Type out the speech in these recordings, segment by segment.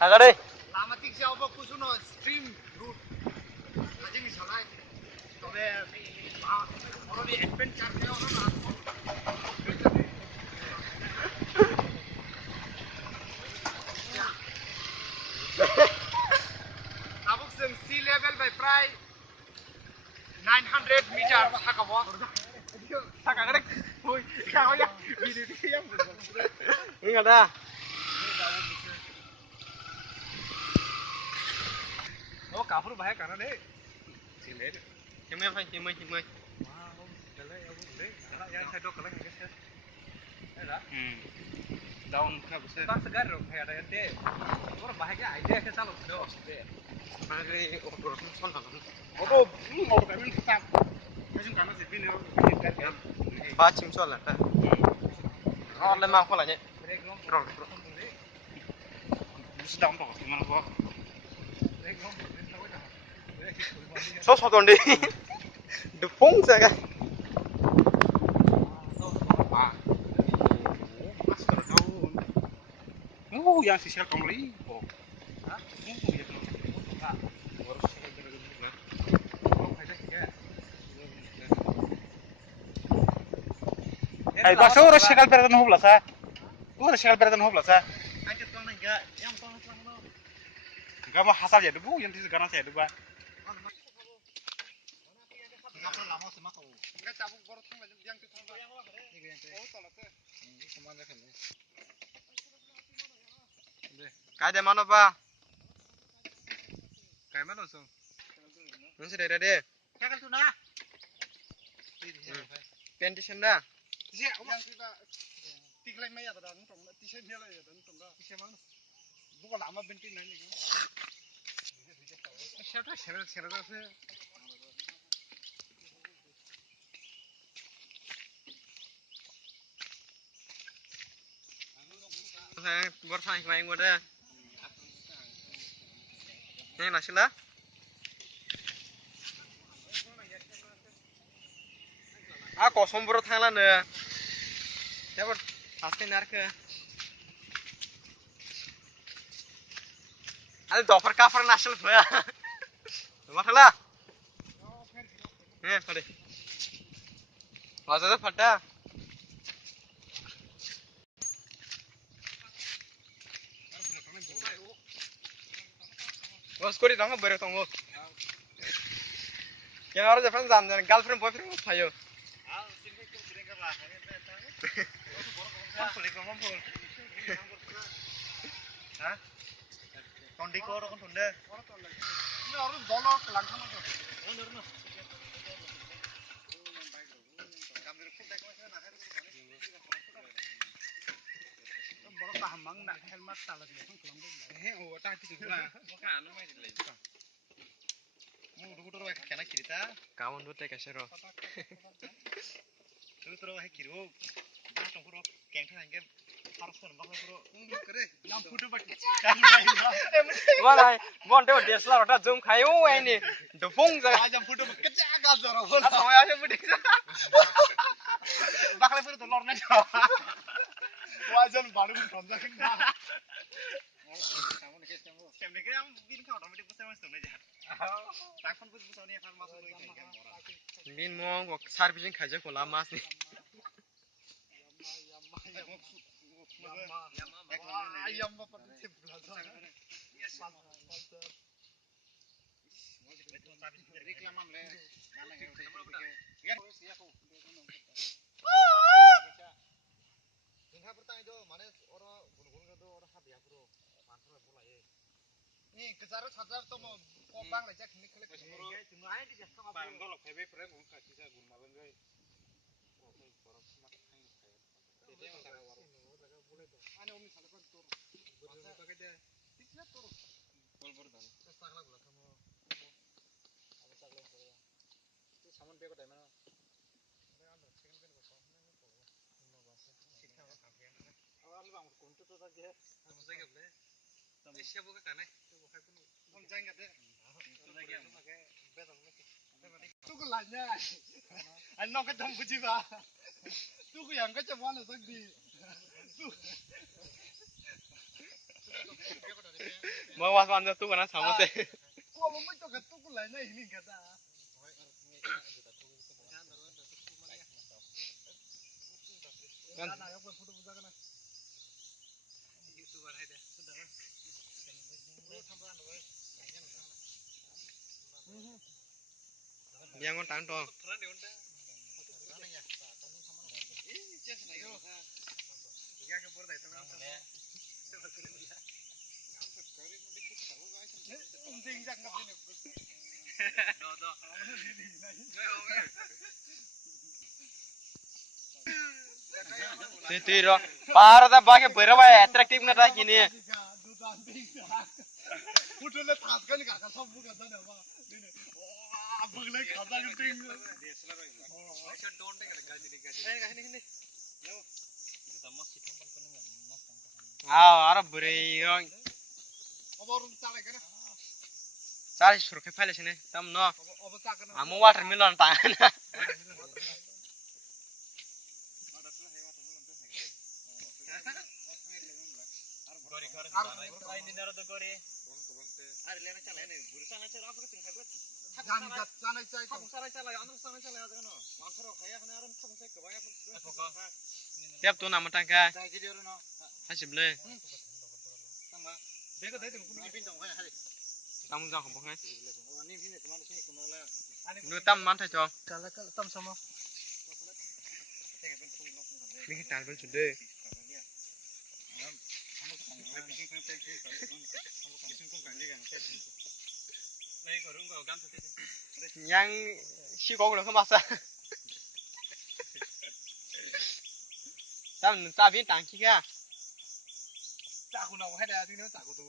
Agak deh. Lama tik siapa kusuno stream route. Aja misalnya, tapi orang di adventure nya orang Tabuk sea level by price 900 meter. Saka bo. Saka kadek. Woi, kau ya video dia yang. Ingat dah. Oh, kafur bahaya karena deh. Silet. Cemai apa? Cemai. Wow, kalau yang boleh, kalau yang saya dok kalau yang saya. Ada? Daun nggak bisa. Tak segar dong, kayak ada ente. Orang bahaya aja ke salon do. Magri urus son kan. Oh, mau kami tetap. Macam karena sih ini kan. Bacim soal lah. Oh, lemah kau lah ni. Terus. Sedang tu, mana gua. So ton deh. Depung saja. Yang sisial kembali. Oh. Hah? Ya kan. Ay, basta ora sekal perdan hobla sa. Ora sekal perdan hobla sa. Aja tuang enggak, yang tuang no. Enggak mau hasal ya debu yang di segana saya debu. Ngapa lama sama kau? Enggak cabuk borot yang ke sana. Oh, tolate. Kemana kan? Kaya mana pak? Kayak mana so? Nanti dah deh. Kakak tu nah. Pentation dah. Yang kita tiklay maya dah nong, t-shirt dia lah ya nong dah. T-shirt mana? Bukan lama bentin nanya kan? Siapa sih? Saya baru saya main gua dah. Ini nasi lah. Aku sombor Thailand ya. Siapa? Pasti narke. Ada doper cover nasional ya. Masalah. Sorry. Masa tu pada. Bos kuri dong baru tunggu. Yang harus jangan jangan girlfriend boyfriend ayo. Hah? Tondi ko orang tonde. Ini orang dollar kelangkaan aja. Baru tahamang nak helmet talat ni pun kelam deh. Oh, tak tidur lah. Makan apa ini lagi? Mau dulu terus kena cerita. Kawan dulu teh kasih roh. Dulu terus kiro. Jangan terus keng tu hanya harus kan bang terus. Kere, yang foto bagi. Mana? Bon tu dia selalu ada zoom kayu ini. Dupung saja. Yang foto kecil agak jorok. Apa yang saya mudik? Bakal foto lor ni. Wajan baru pun transaksi dah. Kem ni yang bin kau otomatik pun saya masuk aja. Takkan pun bisa ni akan masuk lagi. Bin mau gua servicing kerja kolam mas ni. Yamma pada sebelah sana. Reklaman le. Nggak bertanya itu mana orang gunung itu orang hadiah bro. Mantul boleh. Ini kesarat sadar tu mau kopang aja kini kali bro. Cuma aja di jasa apa? Bang kalau PB pernah gua kasih saya gun malam guys. Ane om misalnya kan tur. Betul pakai dia. Bisa tur. Bolbor dan. Saklah gula kamu. Aku saklah gula. Itu saman bego dah mana? Awal bang kuntu tu tak je. Kamu saya boleh. Tapi siapa bukan kan? Om jangan kata. Tu lagi yang pakai bedong ni. Tu kelanya. Anu ketemu jiwa. tu cái yang cái chấm ăn là sao đi mau was wan tu kana sama se qua mà mấy cho cái tu cái lại này hình cái ta kan na yang pun foto buka kana youtuber hai deh sudah kan oh sampai anu wes yang kon tang to keren deh udah mana ya ih jas lagi iya ke bor deh teman Ding jak ngap ini. Do do. tui ro para da ba ke bera ba attractive na ta kini Udah le thas kan ka sab bu ka da ba. Oh, bugle khaza ke ting. Oh, aisa don't de ka gaji gaji. Ini. Yo. Kita mau sitang pan kan ara bure ro Oborun chale kana. chal sur ke phale sine tam no Obo cha kana. amu watermelon ta na tiap tu nama tangka hasible tam jang ko bang nu tam man tha cho Tam sama. ni tan ben sude yang si ko lo khama sa tam ta bin tang ki ga Cha ku nào hay là thì nó cha ku tu.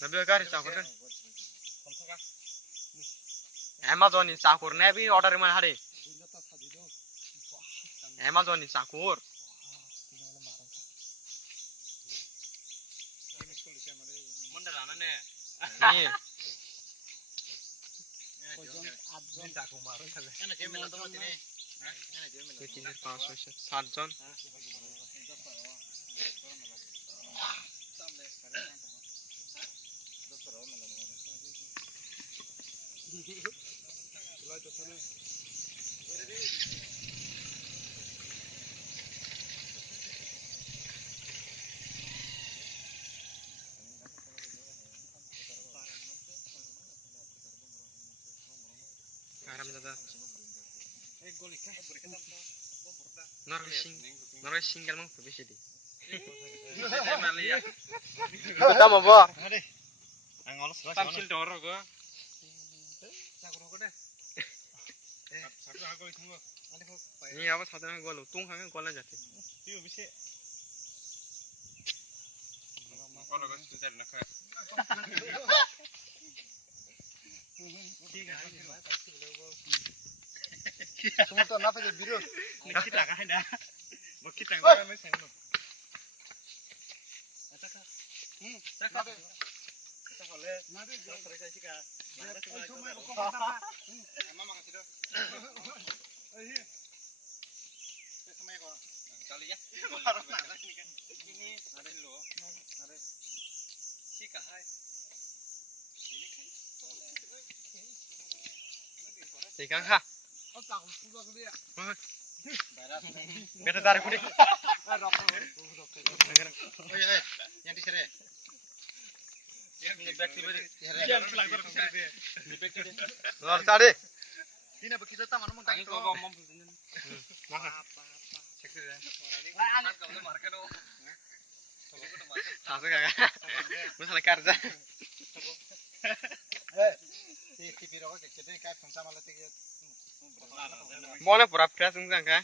na be ga ri sa ko Amazon ni sa ko ne bi order man hare Amazon ni sa ko ni Tiga, 5, 6, 7 John Aram dada Norway single mang pabisi di Kita mau ba tam sil doro go ni apa sadana go lo tung hang go la jati Semua tu nafas biru. kita ka handa Kita ngah mai sang no. Kita hole. Nade terus aja ka. Nade semua ko ko ta. Mama ka sido. Eh. Semua ko. Kali ya. Baru nada sini kan. Ini nade lo. Nade. Sika hai. Tiga ka Oh, tak usah ke dia. Beta tarik kudi. Oh iya, yang di sini. Yang di back sini. Yang pulang terus sini. Di back sini. Luar tadi. Ini apa kita taman mau tadi. Maka. Cek dulu. Kan kamu market do. Sasa kagak. Masalah kerja. Si TV ro ke kita kai fungsa malah tiga. Mana pura fresh enggak kan?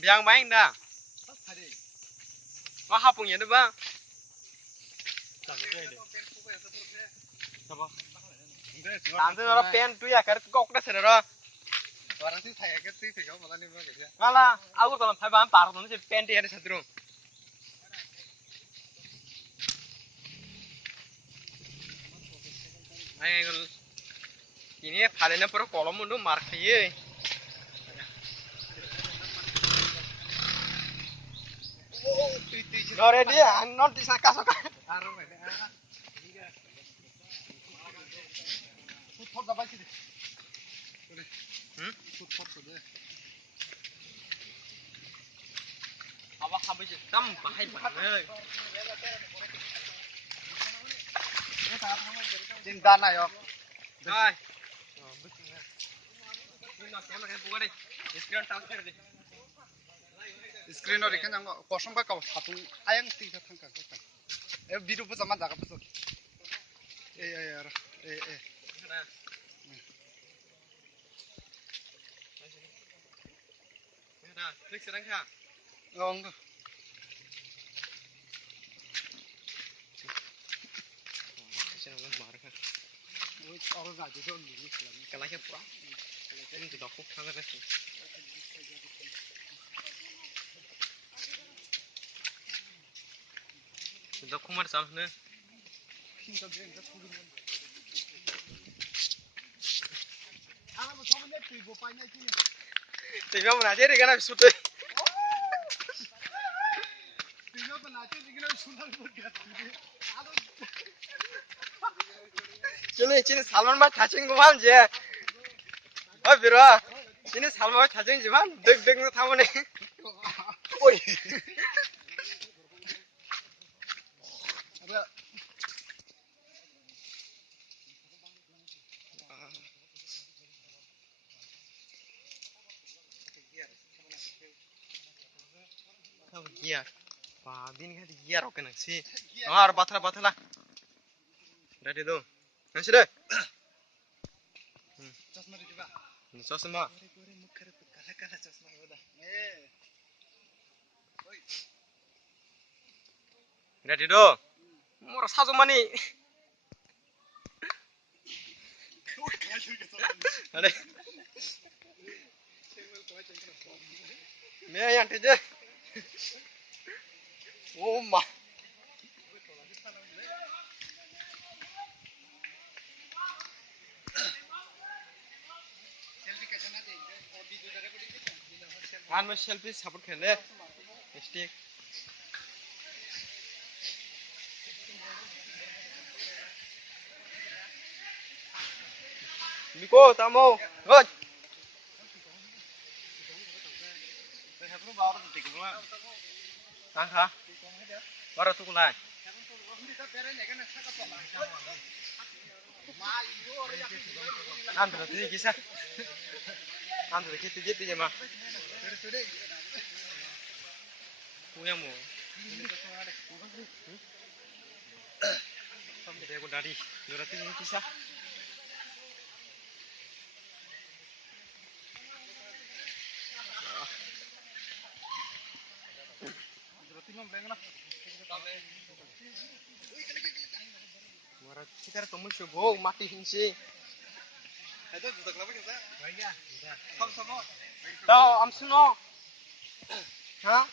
Biang main dah. Wah hapungnya tu bang. Nanti orang pen tu ya kerja kok dah sedara. Orang sih saya ke sih kau malah ni mana kerja. Malah aku kalau 5 bahan parah tu pen dia ada satu. ini palingnya perlu kolom untuk markai. Dore dia, non disaka-saka. Apa habis tam bahai bahai. Cinta na yo. Hai. Ini nak kamera kan buka deh. Screen transfer deh. Screen ori kan yang kosong ba kau satu ayang tiga tangka kita. Biru pun sama jaga betul. Nah, klik sekarang kah? Oh enggak. Jangan marah kan. Orang nggak jadi orang ini selama. Kalau yang pura, ini tidak kok kamera sih. Tidak kumar sama nih. Tiga mana aja deh kan habis sudah. Cini Salman mah cacing gua aja. Oh biro, cini Salman mah cacing gimana? Deg nu tamu nih. Oi. Ada. Giar. Wah, bini kan giar oke nang sih. Har batala. Ready do. Nanti deh. Chasma di ba. Sosma. Gore mukhar tu kala chasma hoda. Oi. Ready do. Murah sajo mani. Ada. Me yang teje. Oh ma. Kan में selfie support खेले. Stick. Miko tamo. Oi. Hebru baru tu tiga bulan. Tangka. Baru tu kulai. Andra tu ni kisah. Andra kita je mah. Punya mu. Sampai dia aku dari. Berarti ini kisah. Muara kita temu subuh mati hinsi. Itu sudah kelapa kita. Baiknya. Sama. Tahu amsuno. Hah?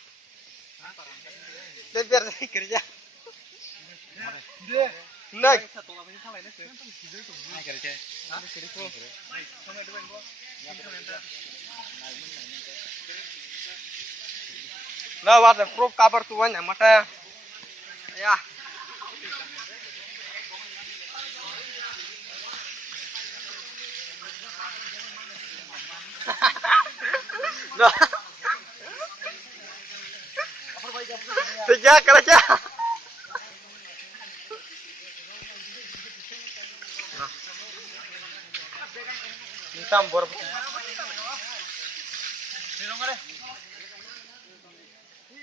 Biar saya kerja. Deh. Naik. Kerja. Lah water proof cover tuan yang mata. Ya. Nah. Tiga kerja. Hitam bor.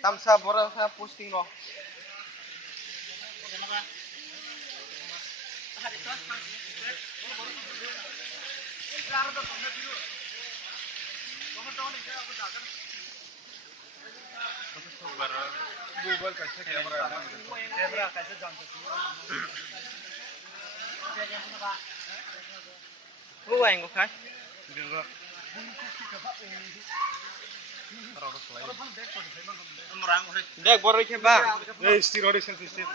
Tamsa bor saya posting loh. Google कैसे कैमरा कैसे जान सकती Lu yang gue kan? है Dek bor ke ba. Stir और selfie stir